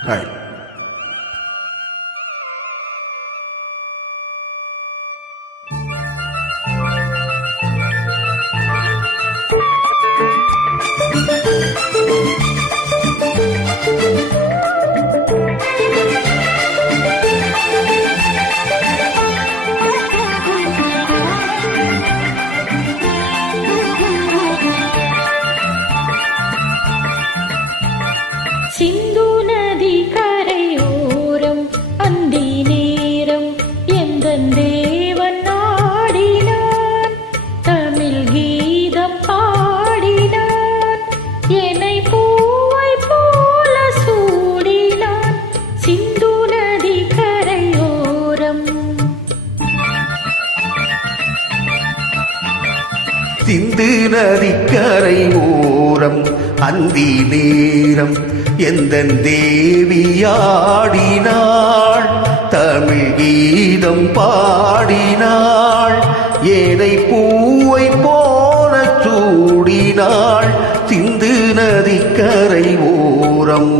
Hi. சிந்து நதி கரையோரம் அந்தி நேரம் எந்தன் தேவன் ஆடினான், தமிழ் கீதம் பாடினான், என்னை பூவை போல சூடினான். சிந்து நதி கரையோரம் சிந்து நதிக்கரை ஓரம் அந்தி நேரம் எந்தன் தேவியாடினாள், தமிழ் கீதம் பாடினாள், ஏனை பூவை போல சூடினாள். சிந்து நதிக்கரை ஓரம்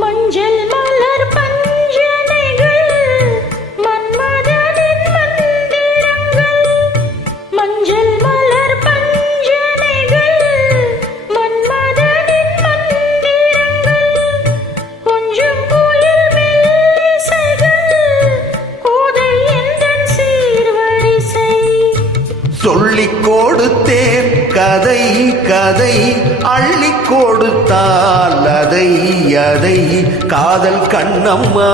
மஞ்சள் மலர் பஞ்சனைகள் மன்மதனின் மந்திரங்கள், மஞ்சள் மலர் பஞ்சனைகள் மன்மதனின் மந்திரங்கள், கொஞ்சம் கோயில் மெல்லிசைகள் கோதை எந்தன் சீர்வரிசை. சொல்லிக் கொடுத்தேன் கதை கதை, அள்ளிக் கொடுத்தால் அதை அதை காதல் கண்ணம்மா.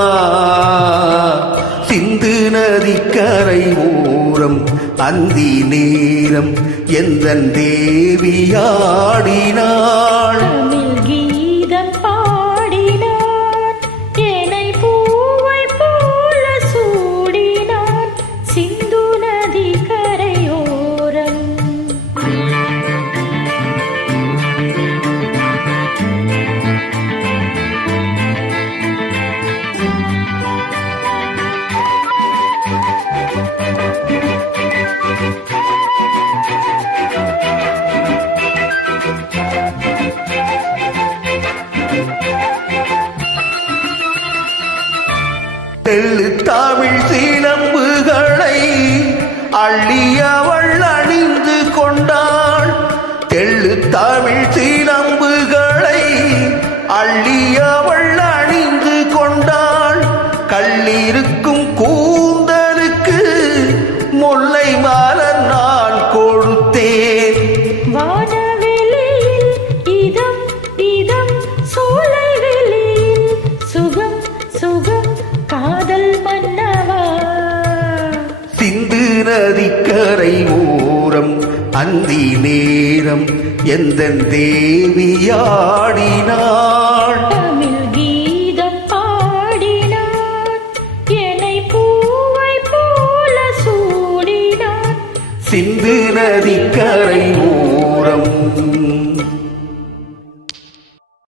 சிந்து நதிக்கரை ஓரம் அந்தி நேரம் எந்தன் தேவியாடினாள், தமிழ் கீதம் பாடினான், என்னை பூவை போல சூடினான். சிந்து நதி கரையோரம் தெள்ளு தமிழ் சீலம்புகளை அள்ளியவள் அணிந்து கொண்டாள், தெள்ளு தமிழ் சீலம்புகளை அள்ளியவள் அணிந்து கொண்டாள். கள்ளிருக்கும் கூந்தலுக்கு முல்லை மலர் நான் கொடுத்தேன், வானவெளியில் இதம் இதம் சோலை வெளியில் சுகம் சுகம் காதல் மன்னவா. சிந்து நதிக்கரை ஓரம் அந்தி நேரம் எந்தன் தேவியாடினாள், தமிழ் கீதம் பாடினான், என்னை பூவை போல சூடினான். சிந்து நதிக்கரை